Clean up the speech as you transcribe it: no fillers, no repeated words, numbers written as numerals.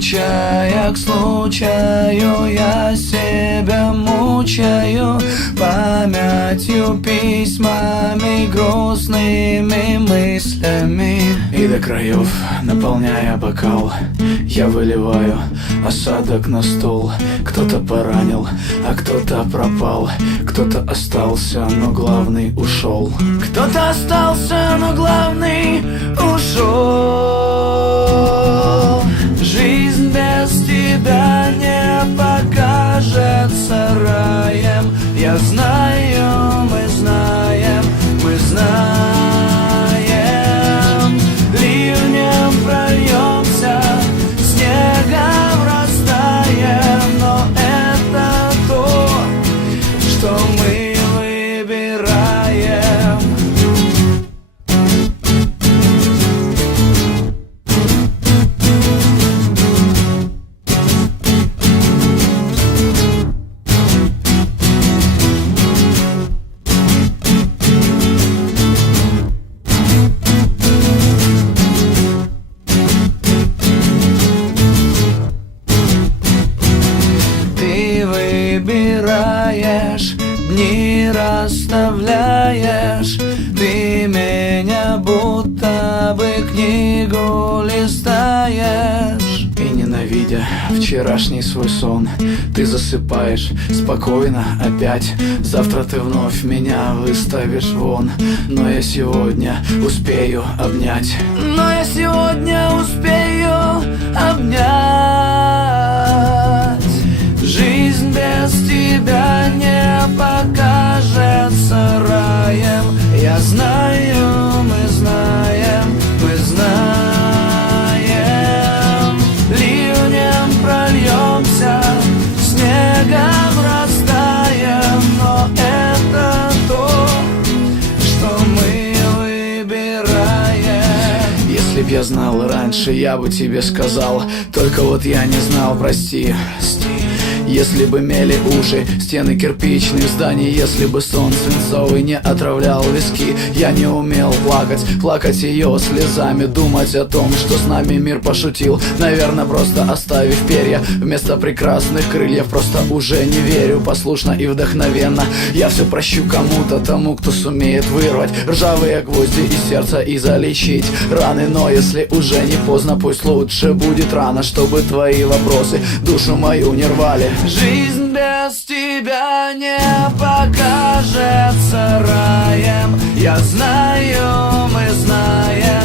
случая к случаю я себя мучаю памятью, письмами, грустными мыслями. И до краев, наполняя бокал, я выливаю осадок на стол. Кто-то поранил, а кто-то пропал, кто-то остался, но главный ушел. Кто-то остался, но главный ушел. Жизнь без тебя не покажется раем. Я знаю, мы знаем, мы знаем. Ливнем прольемся, снегом растаем, но это то, что мы выбираем. Выбираешь, дни расставляешь, ты меня будто бы книгу листаешь. И ненавидя вчерашний свой сон, ты засыпаешь спокойно опять. Завтра ты вновь меня выставишь вон, но я сегодня успею обнять. Но я сегодня успею обнять. Жизнь без тебя не покажется раем. Я знаю, мы знаем, мы знаем. Ливнем прольемся, снегом растаем, но это то, что мы выбираем. Если б я знал раньше, я бы тебе сказал, только вот я не знал, прости. Если бы мели уши стены кирпичных зданий, если бы сон свинцовый не отравлял виски, я не умел плакать, плакать ее слезами, думать о том, что с нами мир пошутил, наверное, просто оставив перья вместо прекрасных крыльев. Просто уже не верю, послушно и вдохновенно я все прощу кому-то, тому, кто сумеет вырвать ржавые гвозди из сердца и залечить раны. Но если уже не поздно, пусть лучше будет рано, чтобы твои вопросы душу мою не рвали. Жизнь без тебя не покажется раем. Я знаю, мы знаем,